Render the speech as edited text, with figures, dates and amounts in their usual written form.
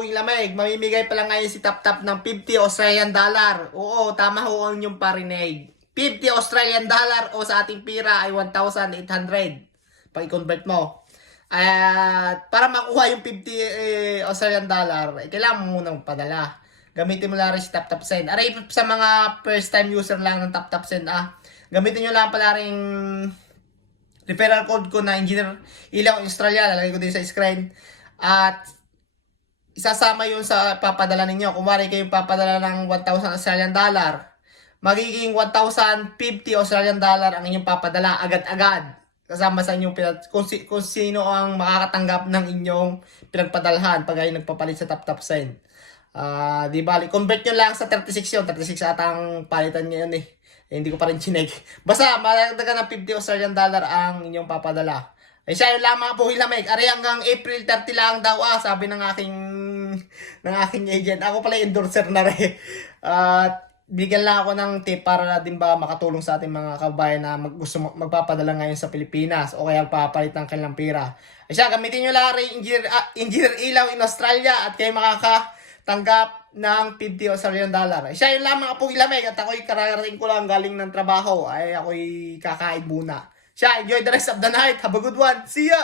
pong lamig. Mamimigay pa lang ngayon si Tap Tap ng 50 Australian dollar. Oo, tama ho ang inyong parinig. 50 Australian dollar o sa ating pira ay 1,800. Pag i-convert mo. At para makuha yung 50 Australian dollar, kailangan mo munang padala. Gamitin mo lang rin si Tap Tap Send. Aray, sa mga first time user lang ng Tap Tap Send, gamitin nyo lang pala rin referral code ko na Engineer Ilaw Australia. Lalagay ko din sa screen. At isasama yun sa papadala ninyo. Kung wari kayo papadala ng 1,000 Australian dollar, magiging 1,050 Australian dollar ang inyong papadala agad-agad. Kasama sa inyong kung sino ang makakatanggap ng inyong pinagpadalhan pag kayo nagpapalit sa Tap Tap Send. Di bali, convert nyo lang sa 36 yun. 36 atang palitan ngayon eh. Hindi ko pa rin chinek. Basta, malagdagan ng 50 Australian dollar ang inyong papadala. Ay siya yung lamang po hilamig. Ari hanggang April 30 lang daw sabi ng aking agent. Ako pala endorser na rin. Bigyan lang ako ng tip para din ba makatulong sa ating mga kabayan na gusto magpapadala ngayon sa Pilipinas o kaya papalit ng kanilang pira. Ay siya, gamitin nyo lang rin Engineer Ilaw in Australia at kayo makakatanggap ng 50 Australian dollar. Ay siya yung lamang po hilamig at ako'y kararating ko lang galing ng trabaho. Ay ako'y kakain muna. Siya, enjoy the rest of the night. Have a good one. See ya!